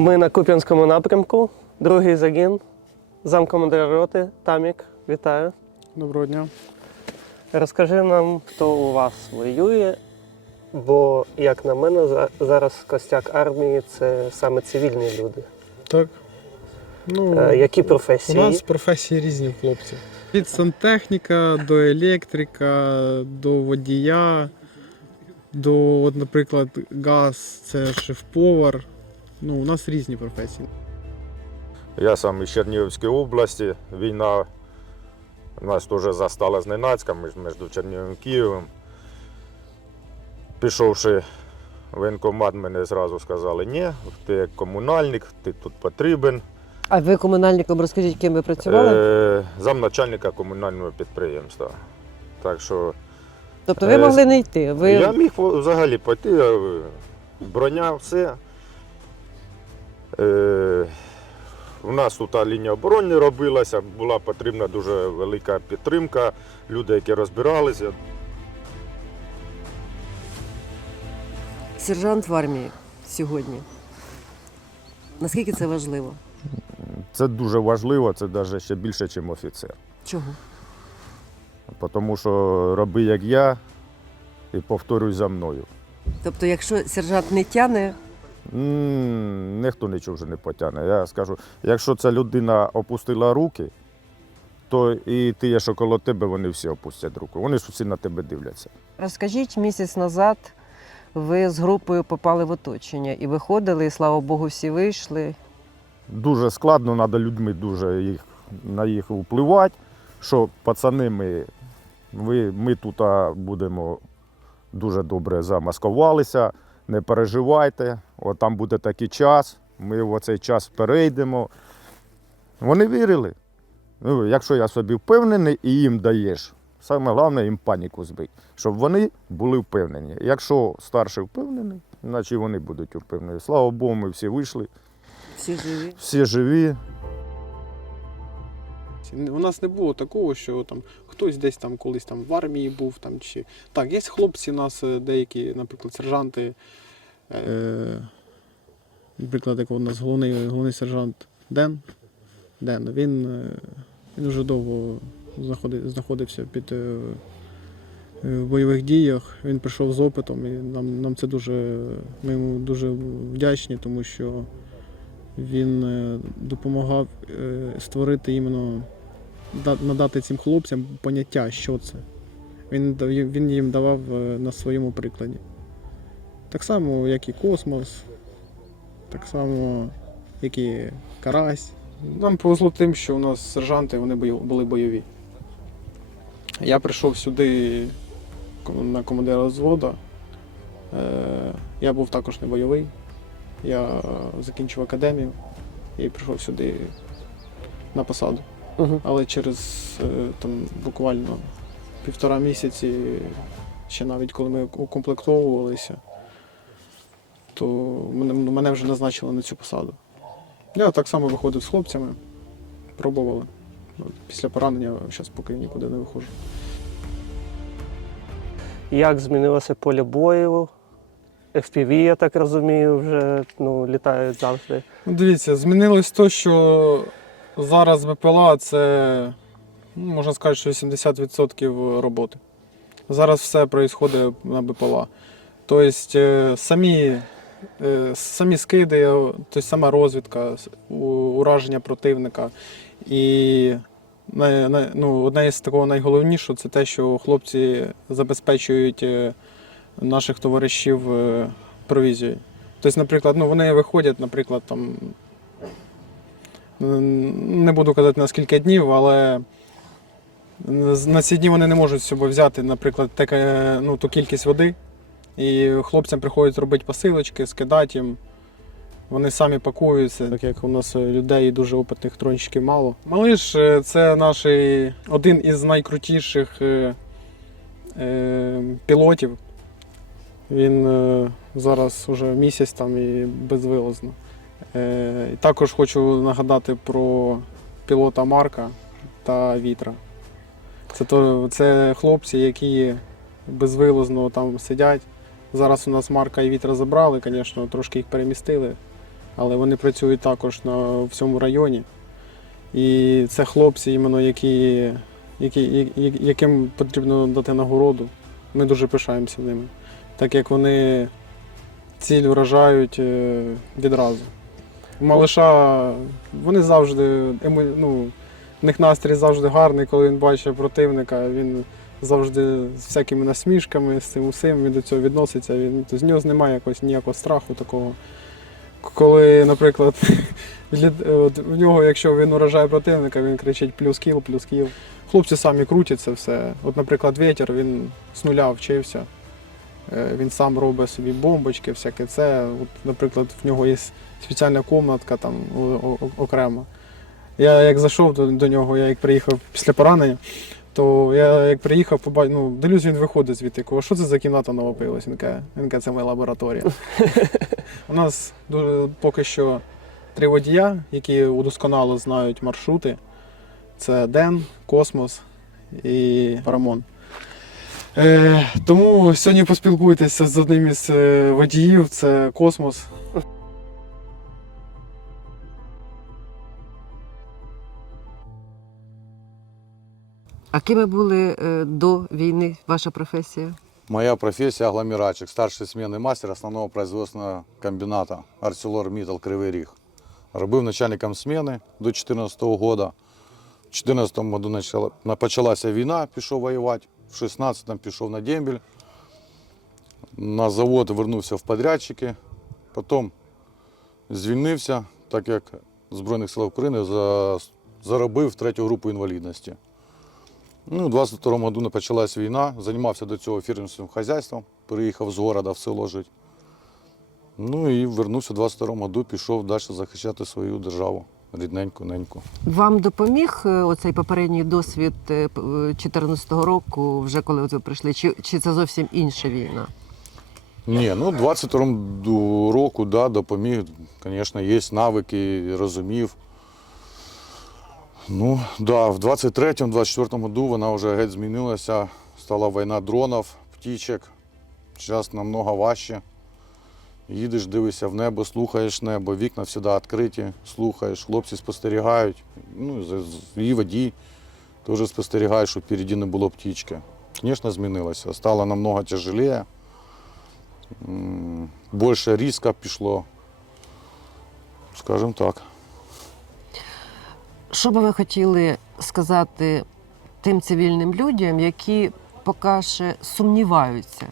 Ми на Куп'янському напрямку, другий загін, замкомандира роти, Тамік, вітаю. Доброго дня. Розкажи нам, хто у вас воює, бо, як на мене, зараз костяк армії це саме цивільні люди. Так. Ну, Е, Які у нас професії різні хлопці. Від сантехніка до електрика, до водія, до, от, наприклад, газ, це шеф-повар. Ну, у нас різні професії. Я сам із Чернігівської області. Війна нас теж застала зненацька між, між Черніговим і Києвом. Пішовши в воєнкомат, мені зразу сказали, ні, ти як комунальник, ти тут потрібен. А ви комунальником розкажіть, ким ви працювали? Е, замначальника комунального підприємства. Так що тобто ви е, могли не йти. Ви я міг взагалі пойти, броня, все. Е, у нас тут лінія оборони робилася, була потрібна дуже велика підтримка, люди, які розбиралися. сержант в армії сьогодні. Наскільки це важливо? Це дуже важливо, це навіть ще більше, ніж офіцер. Чого? Тому що роби як я і повторюй за мною. Тобто, якщо сержант не тяне, Ніхто нічого вже не потягне. Я скажу, якщо ця людина опустила руки, то і ти, що коло тебе, вони всі опустять руку. Вони ж всі на тебе дивляться. розкажіть, місяць назад ви з групою попали в оточення і виходили, і слава Богу, всі вийшли. Дуже складно, треба людьми дуже їх, на їх впливати. Що пацани, ми, ви, ми тут будемо дуже добре замаскувалися, не переживайте, от там буде такий час, ми в цей час перейдемо. Вони вірили. Ну, якщо я собі впевнений і їм даєш, саме головне їм паніку збити, щоб вони були впевнені. Якщо старший впевнений, значить вони будуть впевнені. Слава Богу, ми всі вийшли, Всі живі. всі живі. У нас не було такого, що там хтось десь там колись там в армії був. Там, чи... Так, є хлопці у нас е, деякі, наприклад, сержанти. Е... Наприклад, як у нас головний, головний сержант Ден. Ден, він, е, він вже довго знаходи- знаходився під е, е, в бойових діях. Він прийшов з опитом, і нам, нам це дуже, ми йому дуже вдячні, тому що він е, допомагав е, створити іменно надати цим хлопцям поняття, що це. Він, він їм давав е, на своєму прикладі. Так само, як і космос, так само, як і карась. Нам повезло тим, що у нас сержанти вони були бойові. Я прийшов сюди на командира взводу. Е, Я був також не бойовий. Я закінчив академію і прийшов сюди на посаду. Угу. Але через е, там буквально півтора місяці, ще навіть коли ми укомплектовувалися, то мене, ну, мене вже назначили на цю посаду. Я так само виходив з хлопцями, пробували. Після поранення зараз поки нікуди не виходжу. Як змінилося поле бою? FPV, я так розумію, вже ну, літають завжди. Ну, дивіться, змінилось то, що зараз БПЛА це, ну, можна сказати, що 80% роботи. Зараз все відбувається на БПЛА. Тобто самі, е, самі скиди, тобто сама розвідка, ураження противника. І ну, одне із такого найголовнішого це те, що хлопці забезпечують наших товаришів провізією. Тобто, наприклад, ну, вони виходять, наприклад, там. Не буду казати на скільки днів, але на ці дні вони не можуть з собою взяти, наприклад, таке, ну, ту кількість води. І хлопцям приходять робити посилочки, скидати їм. Вони самі пакуються, так як у нас е, людей дуже опитних трончиків мало. Малиш е, це наш е, один із найкрутіших е, е, пілотів. Він е, зараз вже місяць там і безвилазно. Е, також хочу нагадати про пілота Марка та Вітра. Це, то, це хлопці, які безвилазно там сидять. Зараз у нас Марка і Вітра забрали, звісно, трошки їх перемістили але вони працюють також на всьому районі. І це хлопці, іменно, які, які, яким потрібно дати нагороду. Ми дуже пишаємося ними, так як вони ціль вражають е, відразу. Малиша вони завжди ну, в них настрій завжди гарний, коли він бачить противника. Він завжди з всякими насмішками, з цим усім він до цього відноситься. Він, з нього немає якось ніякого страху такого. Коли, наприклад, в нього, якщо він уражає противника, він кричить плюс кіл, плюс кіл. Хлопці самі крутять це все. От, наприклад, вітер, він з нуля вчився. Е, Він сам робить собі бомбочки, всяке це. От, наприклад, в нього є спеціальна комнатка там о- о- Я як зайшов до, до нього, я як приїхав після поранення, то я як приїхав, побачив, ну, дивлюсь, він виходить звідти. Кажу, що це за кімната новопилась? Він каже, він каже, це моя лабораторія. У нас дуже, поки що три водія, які удосконало знають маршрути. Це Ден, Космос і Парамон. Е, тому сьогодні поспілкуйтеся з одним із е, водіїв, це Космос. А ким були е, до війни, ваша професія? Моя профессия агломератчик, старший сменный мастер основного производственного комбината ArcelorMittal Кривий Ріг. Робив начальником смены до 2014 года. В 2014 году начала, почалася війна, пішов воювати. В 2016 пішов на дембель. На завод вернувся в подрядчики. Потім звільнився, так як Збройних сил України за- заробив третю групу інвалідності. Ну, у 22-му году почалась війна, займався до цього фірмерським хазяйством, переїхав з города в село жити. Ну і вернувся у 22-му году, пішов далі захищати свою державу, рідненьку, неньку. Вам допоміг е, оцей попередній досвід 2014 року, вже коли ви прийшли, чи, чи це зовсім інша війна? Ні, ну 22-му року, да, допоміг, звісно, є навики, розумів. Ну, да, в 23-му, 24-му году вона вже геть змінилася. Стала війна дронів, птічок. Зараз намного важче. Їдеш, дивишся в небо, слухаєш небо, вікна завжди відкриті, слухаєш, хлопці спостерігають. Ну, і водій теж спостерігає, щоб впереді не було птічки. Звісно, змінилося. Стало намного тяжелее. Більше риска пішло. Скажімо так. Що би ви хотіли сказати тим цивільним людям, які поки ще сумніваються,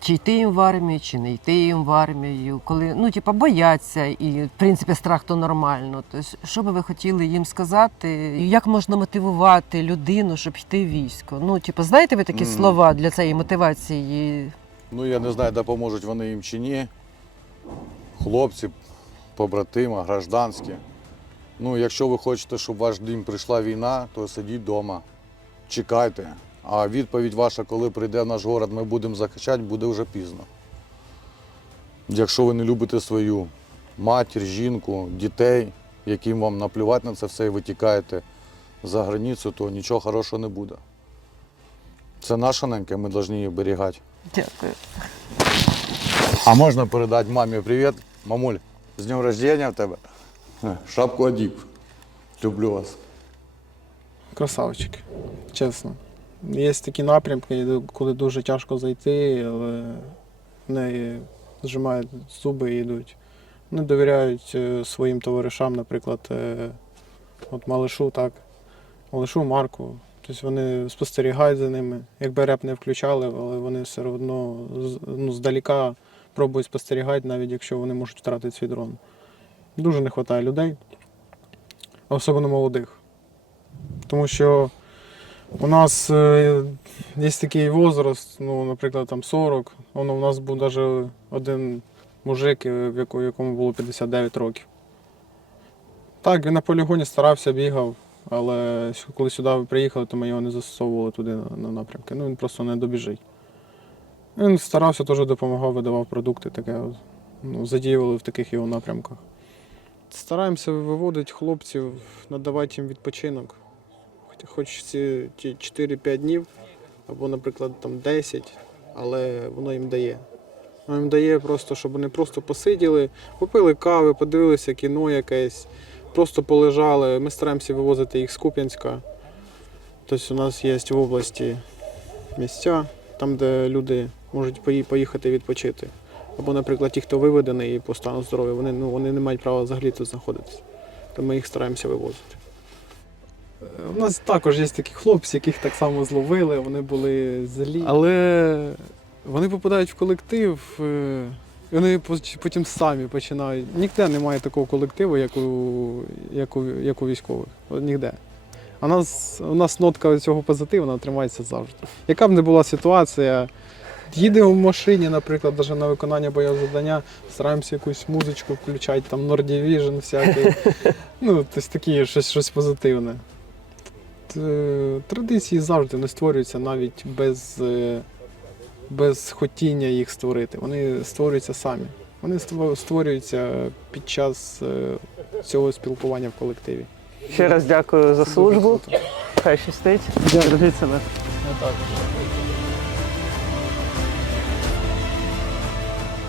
чи йти їм в армію, чи не йти їм в армію, коли ну, типа, бояться, і в принципі страх то нормально. Тобто, що би ви хотіли їм сказати, як можна мотивувати людину, щоб йти в військо? Ну, типу, знаєте ви такі Мгм. слова для цієї мотивації? Ну, я не знаю, допоможуть вони їм чи ні. Хлопці, побратима, гражданські. Ну, якщо ви хочете, щоб в ваш дім прийшла війна, то сидіть вдома, чекайте. А відповідь ваша, коли прийде в наш город, ми будемо захищати, буде вже пізно. Якщо ви не любите свою матір, жінку, дітей, яким вам наплювати на це все і ви тікаєте за границю, то нічого хорошого не буде. Це наша ненька, ми повинні її оберігати. Дякую. А можна передати мамі привіт? Мамуль, з днем рождения в тебе. Шапку одів. Люблю вас. Красавчик, чесно. Є такі напрямки, коли дуже тяжко зайти, але в неї зжимають зуби і йдуть. Вони довіряють е, своїм товаришам, наприклад, е, от Малишу, так, Малишу, Марку. Тобто вони спостерігають за ними. Якби реп не включали, але вони все одно ну, здаліка пробують спостерігати, навіть якщо вони можуть втратити свій дрон. Дуже не вистачає людей, особливо молодих. Тому що у нас е, є такий возраст, ну, наприклад, там 40. Воно у нас був навіть один мужик, е, якому було 59 років. Так, він на полігоні старався, бігав, але коли сюди приїхали, то ми його не застосовували туди на напрямки. Ну, він просто не добіжить. Він старався, теж допомагав, видавав продукти, таке, ну, задіювали в таких його напрямках. Стараємося виводити хлопців, надавати їм відпочинок. Хоч- ці 4-5 днів, або, наприклад, там 10, але воно їм дає. Вона їм дає просто, щоб вони просто посиділи, попили кави, подивилися кіно якесь, просто полежали. Ми стараємося вивозити їх з Куп'янська. Тобто у нас є в області місця, там, де люди можуть поїхати відпочити. Або, наприклад, ті, хто виведений по стану здоров'я, вони, ну, вони не мають права взагалі тут знаходитися. То ми їх стараємося вивозити. У нас також є такі хлопці, яких так само зловили, вони були злі. Але вони попадають в колектив, е, і вони потім самі починають. Ніде немає такого колективу, як у, як у, як у військових. От Ніде. А нас, у нас нотка цього позитиву вона тримається завжди. Яка б не була ситуація, їдемо в машині, наприклад, навіть на виконання бойового завдання, стараємося якусь музичку включати, там Nord Division всякий. Ну, тобто такі щось, щось позитивне. Традиції завжди не створюються навіть без, е, без хотіння їх створити. Вони створюються самі. Вони створюються під час е, цього спілкування в колективі. Ще раз дякую за службу. Хай щастить. Бережіть себе. Також.